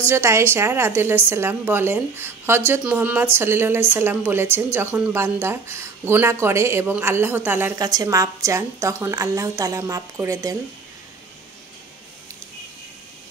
হযরত আয়েশা রাদিয়াল্লাহু সাল্লাম বলেন, হযরত মুহাম্মদ সাল্লাল্লাহু আলাইহি সাল্লাম বলেছেন, যখন বান্দা গুনাহ করে এবং আল্লাহ তাআলার কাছে মাপ চান তখন আল্লাহ তাআলা মাপ করে দেন।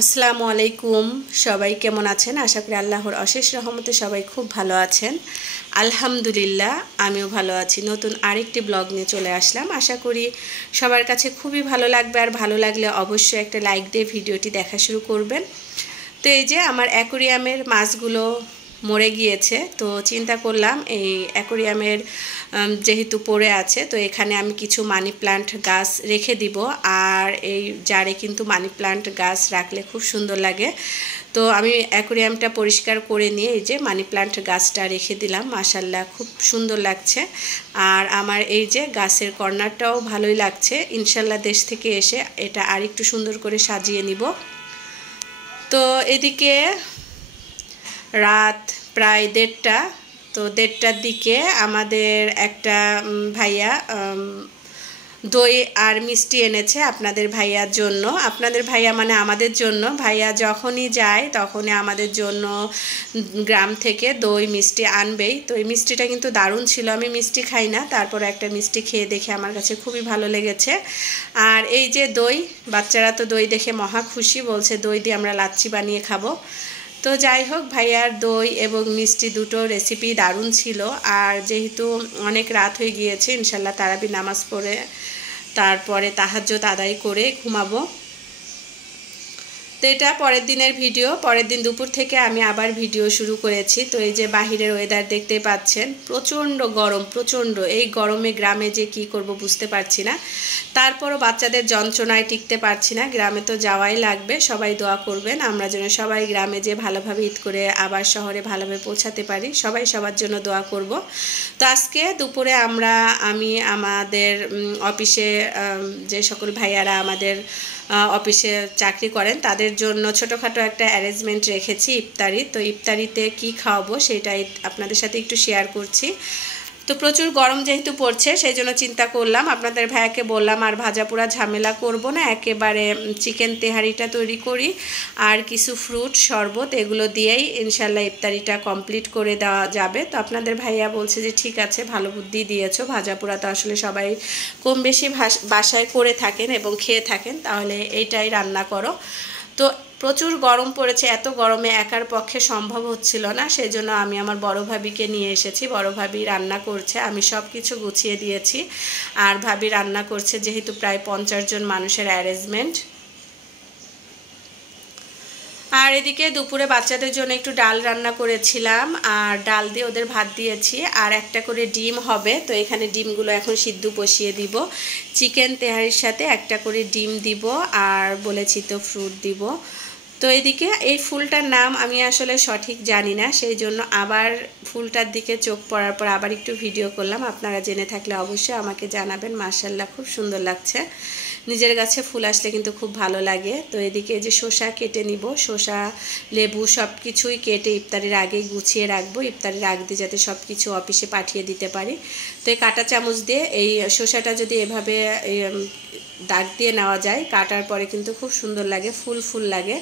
আসসালামু আলাইকুম, সবাই কেমন আছেন? আশা করি আল্লাহর অশেষ রহমতে সবাই খুব ভালো আছেন। আলহামদুলিল্লাহ, আমিও ভালো আছি। নতুন আরেকটি ব্লগ নিয়ে চলে আসলাম। আশা করি সবার কাছে খুবই ভালো লাগবে, আর ভালো লাগলে অবশ্যই একটা লাইক দিয়ে ভিডিওটি দেখা শুরু করবেন। তো এই যে আমার অ্যাকোরিয়ামের মাছগুলো মরে গিয়েছে, তো চিন্তা করলাম এই অ্যাকোরিয়ামের যেহেতু পড়ে আছে, তো এখানে আমি কিছু মানি প্লান্ট গাছ রেখে দিব। আর এই জারে কিন্তু মানি প্লান্ট গাছ রাখলে খুব সুন্দর লাগে। তো আমি অ্যাকোরিয়ামটা পরিষ্কার করে নিয়ে এই যে মানি প্লান্ট গাছটা রেখে দিলাম। মাশাআল্লাহ, খুব সুন্দর লাগছে। আর আমার এই যে গাছের কর্নারটাও ভালোই লাগছে। ইনশাআল্লাহ দেশ থেকে এসে এটা আরেকটু সুন্দর করে সাজিয়ে নিব। তো এদিকে রাত প্রায় 1:30, তো 1:30টার দিকে আমাদের একটা ভাইয়া দই আর মিষ্টি এনেছে আপনাদের ভাইয়ার জন্য। আপনাদের ভাইয়া মানে আমাদের জন্য। ভাইয়া যখনই যায় তখনই আমাদের জন্য গ্রাম থেকে দই মিষ্টি আনবেই। তো এই মিষ্টিটা কিন্তু দারুণ ছিল। আমি মিষ্টি খাই না, তারপর একটা মিষ্টি খেয়ে দেখে আমার কাছে খুবই ভালো লেগেছে। আর এই যে দই, বাচ্চারা তো দই দেখে মহা খুশি, বলছে দই দিয়ে আমরা লাচ্ছি বানিয়ে খাবো। তো যাই হোক, ভাইয়ার দই এবং মিষ্টি দুটো রেসিপি দারুণ ছিল। আর যেহেতু অনেক রাত হয়ে গিয়েছে, ইনশাল্লাহ তারাবি নামাজ পড়ে তারপরে তাহাজ্জুদ আদায় করে ঘুমাবো। তো এটা পরের দিনের ভিডিও। পরের দিন দুপুর থেকে আমি আবার ভিডিও শুরু করেছি। তো এই যে বাহিরের ওয়েদার দেখতে পাচ্ছেন, প্রচণ্ড গরম, প্রচণ্ড। এই গরমে গ্রামে যে কি করব বুঝতে পারছি না। তারপরও বাচ্চাদের যন্ত্রণায় টিকতে পারছি না। গ্রামে তো যাওয়াই লাগবে। সবাই দোয়া করবেন আমরা যেন সবাই গ্রামে যে ভালোভাবে ঈদ করে আবার শহরে ভালোভাবে পৌঁছাতে পারি। সবাই সবার জন্য দোয়া করব। তো আজকে দুপুরে আমি আমাদের অফিসে যে সকল ভাইয়ারা আমাদের অফিসে চাকরি করেন তাদের জন্য ছোটোখাটো একটা অ্যারেঞ্জমেন্ট রেখেছি ইফতারি। তো ইফতারিতে কি খাওয়াবো সেটাই আপনাদের সাথে একটু শেয়ার করছি। তো প্রচুর গরম যেহেতু পড়ছে, সেই জন্য চিন্তা করলাম, আপনাদের ভাইয়াকে বললাম আর ভাজা পোড়া ঝামেলা করব না, একেবারে চিকেন তেহারিটা তৈরি করি আর কিছু ফ্রুট শরবত এগুলো দিয়েই ইনশাল্লাহ ইফতারিটা কমপ্লিট করে দেওয়া যাবে। তো আপনাদের ভাইয়া বলছে যে ঠিক আছে, ভালো বুদ্ধি দিয়েছো। ভাজা পোড়া তো আসলে সবাই কম বেশি বাসায় করে থাকেন এবং খেয়ে থাকেন, তাহলে এইটাই রান্না করো। তো প্রচুর গরম পড়েছে, এত গরমে একার পক্ষে সম্ভব হচ্ছিল না, সেই জন্য আমি আমার বড় ভাবিকে নিয়ে এসেছি। বড় ভাবি রান্না করছে, আমি সব কিছু গুছিয়ে দিয়েছি আর ভাবি রান্না করছে, যেহেতু প্রায় 50 জন মানুষের অ্যারেঞ্জমেন্ট। আর এদিকে দুপুরে বাচ্চাদের জন্য একটু ডাল রান্না করেছিলাম, আর ডাল দিয়ে ওদের ভাত দিয়েছি, আর একটা করে ডিম হবে। তো এখানে ডিমগুলো এখন সিদ্ধ বসিয়ে দিব। চিকেন তেহারির সাথে একটা করে ডিম দিব, আর বলেছি তো ফ্রুট দিব। তো এদিকে এই ফুলটার নাম আমি আসলে সঠিক জানি না, সেই জন্য আবার ফুলটার দিকে চোখ পড়ার পর আবার একটু ভিডিও করলাম। আপনারা জেনে থাকলে অবশ্যই আমাকে জানাবেন। মাশাআল্লাহ, খুব সুন্দর লাগছে। নিজের গাছে ফুল আসলে কিন্তু খুব ভালো লাগে। তো এদিকে যে শসা কেটে নিব, শসা লেবু সব কিছুই কেটে ইফতারির আগেই গুছিয়ে রাখবো, ইফতারির আগ দিয়ে যাতে সব কিছু অফিসে পাঠিয়ে দিতে পারি। তো এই কাঁটা চামচ দিয়ে এই শসাটা যদি এভাবে দাগ দিয়ে নেওয়া যায়, কাটার পরে কিন্তু খুব সুন্দর লাগে, ফুল ফুল লাগে।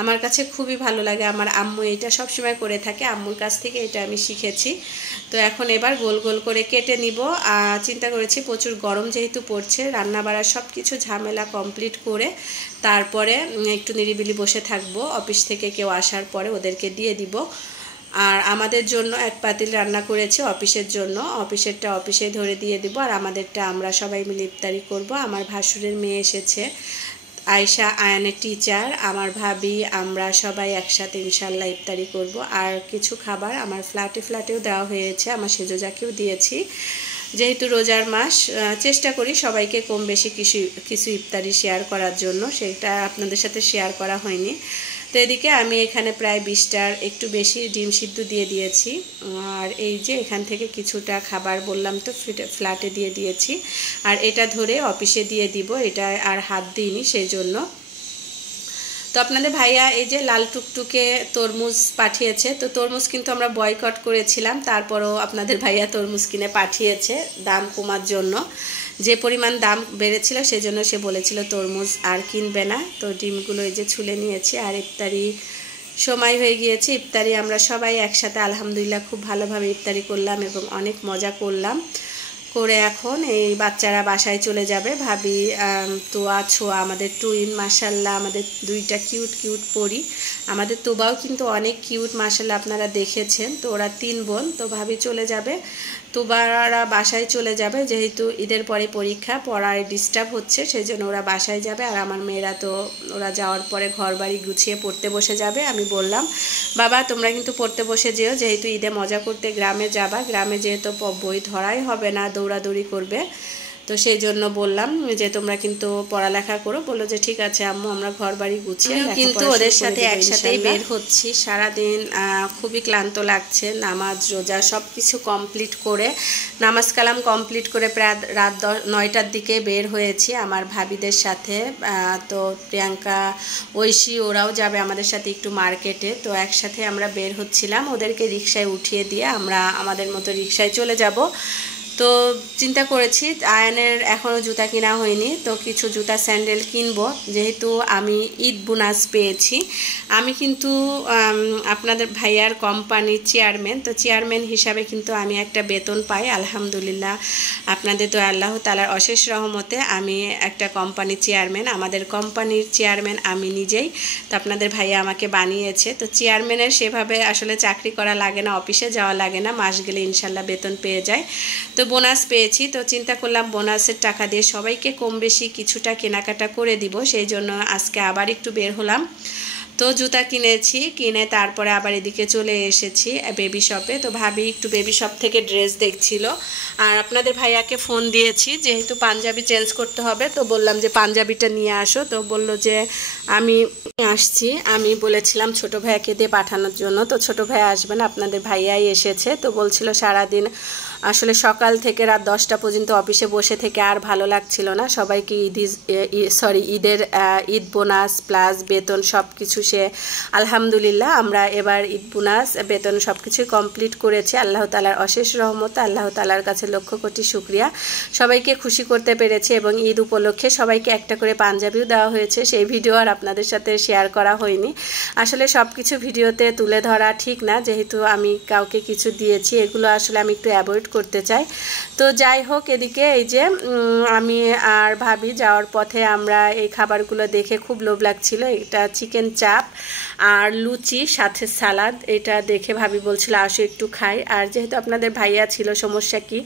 আমার কাছে খুবই ভালো লাগে। আমার আম্মু এটা সবসময় করে থাকে, আম্মুর কাছ থেকে এটা আমি শিখেছি। তো এখন এবার গোল গোল করে কেটে নিব। চিন্তা করেছি প্রচুর গরম যেহেতু পড়ছে, রান্না বাড়া সব কিছু ঝামেলা কমপ্লিট করে তারপরে একটু নিরিবিলি বসে থাকবো। অফিস থেকে কেউ আসার পরে ওদেরকে দিয়ে দিব। আর আমাদের জন্য এক পাতিল রান্না করেছি অফিসের জন্য, অফিসেরটা অফিসে ধরে দিয়ে দিব, আর আমাদেরটা আমরা সবাই মিলে ইফতারি করব। আমার ভাসুরের মেয়ে এসেছে, আয়েশা, আয়ানের টিচার, আমার ভাবি, আমরা সবাই একসাথে ইনশাল্লাহ ইফতারি করব। আর কিছু খাবার আমার ফ্ল্যাটেও দেওয়া হয়েছে, আমার সেজোজাকেও দিয়েছি। যেহেতু রোজার মাস, চেষ্টা করি সবাইকে কম বেশি কিছু ইফতারি শেয়ার করার জন্য, সেটা আপনাদের সাথে শেয়ার করা হয়নি। তো এদিকে আমি এখানে প্রায় 20টার একটু বেশি ডিম সিদ্ধ দিয়ে দিয়েছি। আর এই যে এখান থেকে কিছুটা খাবার বললাম তো ফ্ল্যাটে দিয়ে দিয়েছি, আর এটা ধরে অফিসে দিয়ে দিব। এটা আর হাত দিইনি সেই জন্য। তো আপনাদের ভাইয়া এই যে লাল টুকটুকে তরমুজ পাঠিয়েছে। তো তরমুজ কিন্তু আমরা বয়কট করেছিলাম, তারপরও আপনাদের ভাইয়া তরমুজ কিনে পাঠিয়েছে দাম কমার জন্য। যে পরিমাণ দাম বেড়েছিল সেজন্য সে বলেছিল তরমুজ আর কিনবে না। তো ডিমগুলো এই যে ছুলে নিয়েছি, আর ইফতারি সময় হয়ে গিয়েছে ইফতারি। আমরা সবাই একসাথে আলহামদুলিল্লাহ খুব ভালোভাবে ইফতারি করলাম এবং অনেক মজা করলাম। করে এখন এই বাচ্চারা বাসায় চলে যাবে। ভাবি তোয়া ছোয়া আমাদের টুইন, মাশাল্লাহ আমাদের দুইটা কিউট কিউট পরি। আমাদের তোবাও কিন্তু অনেক কিউট মাশাল্লাহ, আপনারা দেখেছেন। তো ওরা 3 বোন। তো ভাবি চলে যাবে, তোবারা বাসায় চলে যাবে, যেহেতু ঈদের পরে পরীক্ষা, পড়ায় ডিস্টার্ব হচ্ছে, সেই জন্য ওরা বাসায় যাবে। আর আমার মেয়েরা তো ওরা যাওয়ার পরে ঘর বাড়ি গুছিয়ে পড়তে বসে যাবে। আমি বললাম বাবা তোমরা কিন্তু পড়তে বসে যেও, যেহেতু ঈদে মজা করতে গ্রামে যাবা, গ্রামে যেহেতু বই ধরাই হবে না, দৌড়াদৌড়ি করবে, তো সেই জন্য বললাম যে তোমরা কিন্তু পড়ালেখা করো। বললো যে ঠিক আছে আম্মু, আমরা ঘর বাড়ি গুছিয়ে কিন্তু ওদের সাথে একসাথেই বের হচ্ছি। সারাদিন খুবই ক্লান্ত লাগছে, নামাজ রোজা সব কিছু কমপ্লিট করে, নামাজ কালাম কমপ্লিট করে প্রায় রাত 9টার দিকে বের হয়েছি আমার ভাবিদের সাথে। তো প্রিয়াঙ্কা, ঐশী ওরাও যাবে আমাদের সাথে একটু মার্কেটে। তো একসাথে আমরা বের হচ্ছিলাম, ওদেরকে রিক্সায় উঠিয়ে দিয়ে আমরা আমাদের মতো রিক্সায় চলে যাব। তো চিন্তা করেছি আয়নের এখনও জুতা কেনা হয়নি, তো কিছু জুতা স্যান্ডেল কিনবো, যেহেতু আমি ঈদ বোনাস পেয়েছি। আমি কিন্তু আপনাদের ভাইয়ার কোম্পানির চেয়ারম্যান, তো চেয়ারম্যান হিসাবে কিন্তু আমি একটা বেতন পাই আলহামদুলিল্লাহ। আপনাদের তো আল্লাহ তাআলার অশেষ রহমতে আমি একটা কোম্পানির চেয়ারম্যান, আমাদের কোম্পানির চেয়ারম্যান আমি নিজেই। তো আপনাদের ভাইয়া আমাকে বানিয়েছে। তো চেয়ারম্যানের সেভাবে আসলে চাকরি করা লাগে না, অফিসে যাওয়া লাগে না, মাস গেলে ইনশাল্লাহ বেতন পেয়ে যায়। তো বোনাস পেয়েছি, তো চিন্তা করলাম বোনাসের টাকা দিয়ে সবাইকে কম বেশি কিছুটা কেনাকাটা করে দিব, সেই জন্য আজকে আবার একটু বের হলাম। তো জুতা কিনেছি, কিনে তারপরে আবার এদিকে চলে এসেছি বেবি শপে। তো ভাবি একটু বেবি শপ থেকে ড্রেস দেখছিল, আর আপনাদের ভাইয়াকে ফোন দিয়েছি, যেহেতু পাঞ্জাবি চেঞ্জ করতে হবে, তো বললাম যে পাঞ্জাবিটা নিয়ে আসো। তো বলল যে আমি আসছি। আমি বলেছিলাম ছোট ভাইয়াকে দিয়ে পাঠানোর জন্য, তো ছোট ভাইয়া আসবেন, আপনাদের ভাইয়াই এসেছে। তো বলছিল সারাদিন আসলে সকাল থেকে রাত 10টা পর্যন্ত অফিসে বসে থেকে আর ভালো লাগছিল না, সবাইকে ঈদের ঈদ বোনাস প্লাস বেতন সব কিছু সে আলহামদুলিল্লাহ আমরা এবার ঈদ বোনাস বেতন সব কিছুই কমপ্লিট করেছি। আল্লাহ তাআলার অশেষ রহমতে, আল্লাহ তাআলার কাছে লক্ষ কোটি শুকরিয়া। সবাইকে খুশি করতে পেরেছি এবং ঈদ উপলক্ষে সবাইকে একটা করে পাঞ্জাবিও দেওয়া হয়েছে। সেই ভিডিও আর আপনাদের সাথে শেয়ার করা হয়নি। আসলে সব কিছু ভিডিওতে তুলে ধরা ঠিক না, যেহেতু আমি কাউকে কিছু দিয়েছি, এগুলো আসলে আমি একটু অ্যাভয়েড করতে চাই। তো যাই হোক, এদিকে এই যে আমি আর ভাবি যাওয়ার পথে আমরা এই খাবারগুলো দেখে খুব লোভ লাগছিল। এটা চিকেন চাপ আর লুচি সাথে সালাদ, এটা দেখে ভাবি বলছিল আসো একটু খাই। আর যেহেতু আপনাদের ভাইয়া ছিল, সমস্যা কি,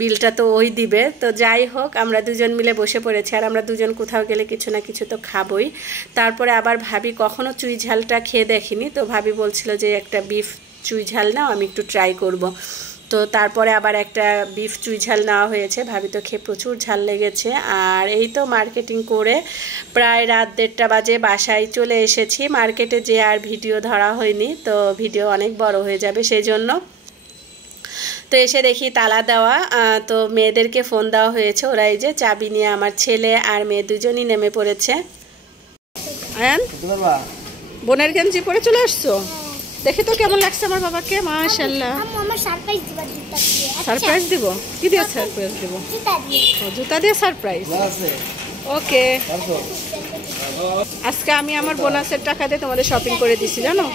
বিলটা তো ওই দিবে। তো যাই হোক, আমরা দুজন মিলে বসে পড়েছি, আর আমরা দুজন কোথাও গেলে কিছু না কিছু তো খাবই। তারপরে আবার ভাবি কখনো চুই ঝালটা খেয়ে দেখিনি, তো ভাবি বলছিল যে একটা বিফ চুই ঝাল নাও, আমি একটু ট্রাই করব। তো তারপরে আবার একটা বিফ চুই ঝাল নেওয়া হয়েছে। ভাবি তো খেয়ে প্রচুর ঝাল লেগেছে। আর এই তো মার্কেটিং করে প্রায় রাত 1:30 বাজে বাসায় চলে এসেছি। মার্কেটে যে আর ভিডিও ধরা হয়নি, তো ভিডিও অনেক বড় হয়ে যাবে সেই জন্য। তো এসে দেখি তালা দেওয়া, তো মেয়েদেরকে ফোন দেওয়া হয়েছে, ওরা এই যে চাবি নিয়ে আমার ছেলে আর মেয়ে দুজনই নেমে পড়েছে। বোনের গেঞ্জি পরে চলে আসছো, দেখে তো কেমন লাগছে আমার বাবাকে, মাশাআল্লাহ। সারপ্রাইজ দিব? কি দিয়ে সারপ্রাইজ দিব? জুতা দিয়ে সারপ্রাইজ। ওকে, আজকে আমি আমার বোনাসের টাকা দিয়ে তোমাদের শপিং করে দিছি, জানো,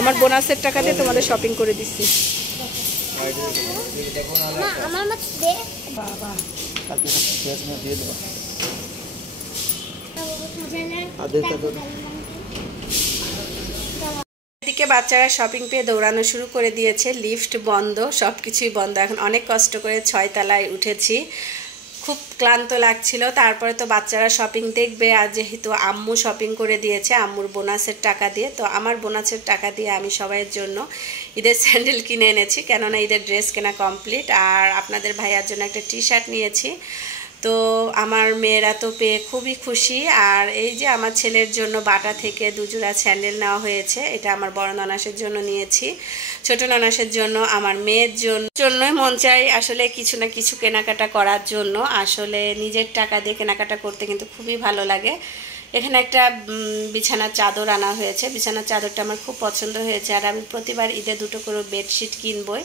আমার বোনাসের টাকা দিয়ে তোমাদের শপিং করে দিছি। এদিকে বাচ্চারা শপিং পেয়ে দৌড়ানো শুরু করে দিয়েছে, লিফট বন্ধ, সব কিছুই বন্ধ। এখন অনেক কষ্ট করে 6 তলায় উঠেছি, খুব ক্লান্ত লাগছিল। তারপরে তো বাচ্চারা শপিং দেখবে, আর যেহেতু আম্মু শপিং করে দিয়েছে আম্মুর বোনাসের টাকা দিয়ে, তো আমার বোনাসের টাকা দিয়ে আমি সবাইয়ের জন্য ঈদের স্যান্ডেল কিনে এনেছি, কেননা ঈদের ড্রেস কেনা কমপ্লিট। আর আপনাদের ভাইয়ার জন্য একটা টি শার্ট নিয়েছি। তো আমার মেয়েরা তো পেয়ে খুবই খুশি। আর এই যে আমার ছেলের জন্য বাটা থেকে 2 জোড়া স্যান্ডেল নেওয়া হয়েছে, এটা আমার বড় ননাসের জন্য নিয়েছি, ছোট ননাসের জন্য, আমার মেয়ের জন্যই মন চাই আসলে কিছু না কিছু কেনাকাটা করার জন্য। আসলে নিজের টাকা দিয়ে কেনাকাটা করতে কিন্তু খুবই ভালো লাগে। এখানে একটা বিছানার চাদর আনা হয়েছে, বিছানার চাদরটা আমার খুব পছন্দ হয়েছে। আর আমি প্রতিবার ঈদে 2টো করে বেডশিট কিনবই,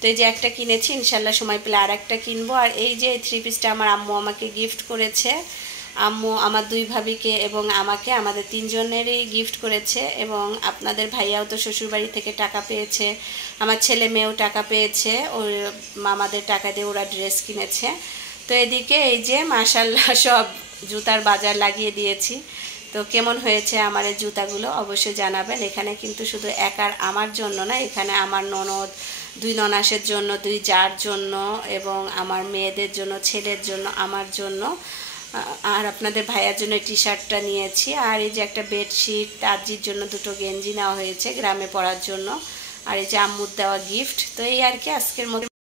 তো এই যে একটা কিনেছি, ইনশাল্লাহ সময় পেলে আর একটা কিনবো। আর এই যে 3 পিসটা আমার আম্মু আমাকে গিফট করেছে, আম্মু আমার দুই ভাবিকে এবং আমাকে, আমাদের তিনজনেরই গিফট করেছে। এবং আপনাদের ভাইয়াও তো শ্বশুরবাড়ি থেকে টাকা পেয়েছে, আমার ছেলে মেয়েও টাকা পেয়েছে, ওর মামাদের টাকা দিয়ে ওরা ড্রেস কিনেছে। তো এদিকে এই যে মাশাল্লাহ সব জুতার বাজার লাগিয়ে দিয়েছি। তো কেমন হয়েছে আমার এই জুতাগুলো অবশ্যই জানাবেন। এখানে কিন্তু শুধু একার আমার জন্য না, এখানে আমার ননদ, দুই ননাসের জন্য, দুই জার জন্য, এবং আমার মেয়েদের জন্য, ছেলের জন্য, আমার জন্য, আর আপনাদের ভাইয়ার জন্য টি শার্টটা নিয়েছি। আর এই যে একটা বেডশিট, তাজির জন্য দুটো গেঞ্জি নেওয়া হয়েছে গ্রামে পরার জন্য। আর এই যে আম্মুর দেওয়া গিফট। তো এই আর কি আজকের মতো